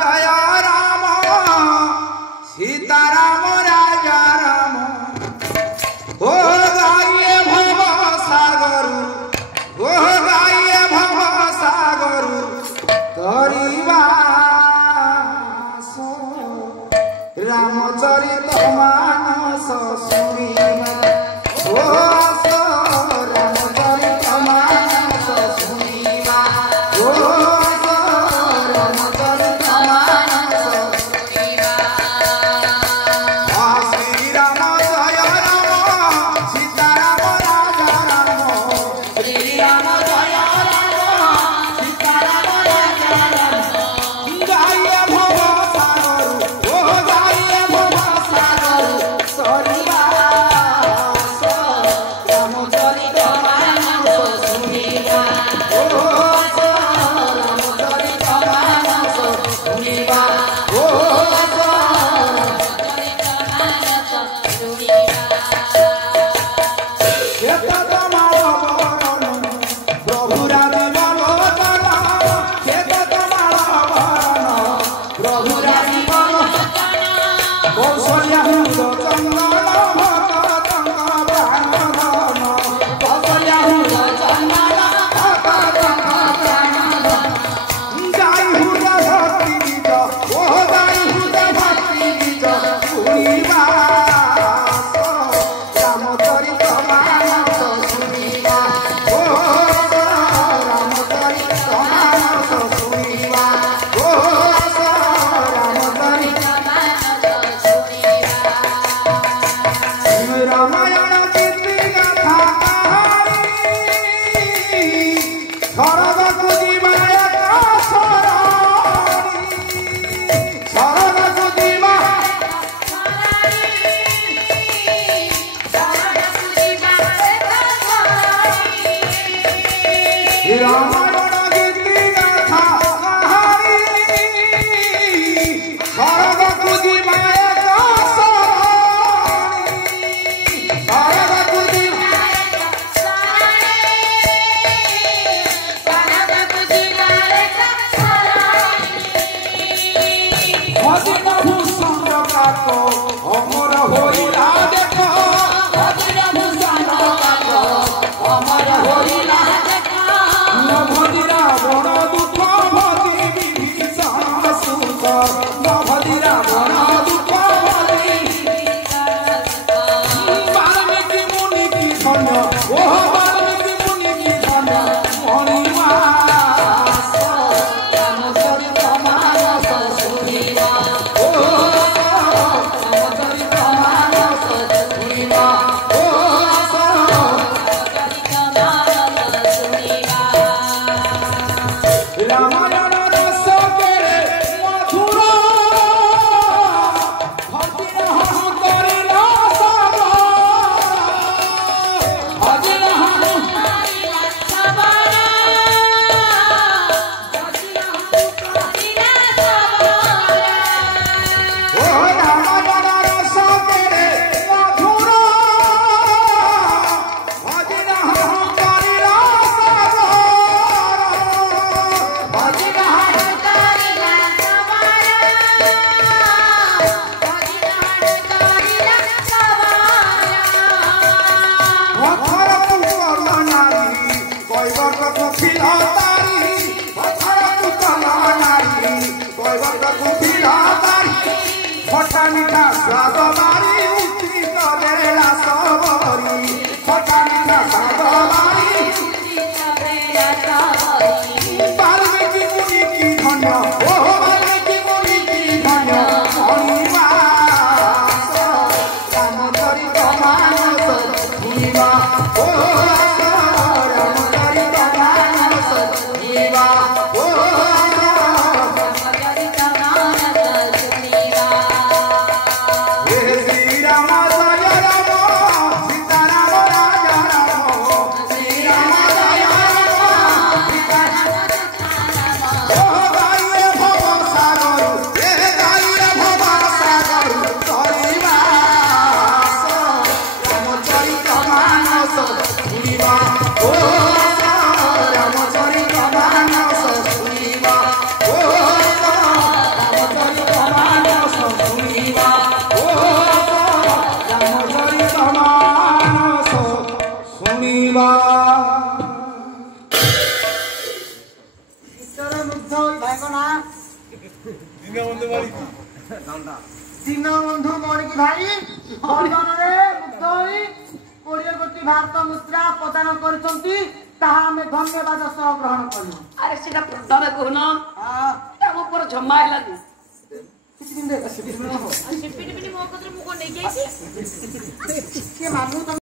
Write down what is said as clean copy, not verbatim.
जय राम सीताराम राजा राम हो गाइए भव सागर हो गाइए भव सागर तरिवा रामचरित मानस सुनिवा ओ रामचरित मानस सुनिवा ओ रामचरित मानस सुनिवा श्री राम जय राम सीताराम राजा राम श्री राम जय राम सीताराम राजा राम गाइए भव सागर ओ गाइए भव सागर तरिवा रामचरित मानस सुनिवा ओ रामचरित मानस सुनिवा ओ श्री राम जय राम सीताराम ଶୁଣିବା ଈଶ୍ୱର ମୁଗ୍ଧ ହୋଇ ଭାଇଙ୍କ ନାଁ ଦୀନବନ୍ଧୁ ମଣିକି ଭାଇ ଭଜନରେ ମୁଗ୍ଧ ହୋଇ 20 କୋଟି ଭାରତ ମୁଦ୍ରା ପ୍ରଦାନ କରୁଛନ୍ତି ତାହା ଆମେ ଧନ୍ୟବାଦ ସହ ଗ୍ରହଣ କଲୁ। ଆରେ ସେଟା ପ୍ରଥମେ କହୁନ ଆମ ଉପରେ ଜମା ହେଲାନି କିଛି ଦିନ ଦେଖ ମୋ କତିରେ ମୁଁ କଣ ନେଇକି ଆଇଛି କିଏ ମାନୁ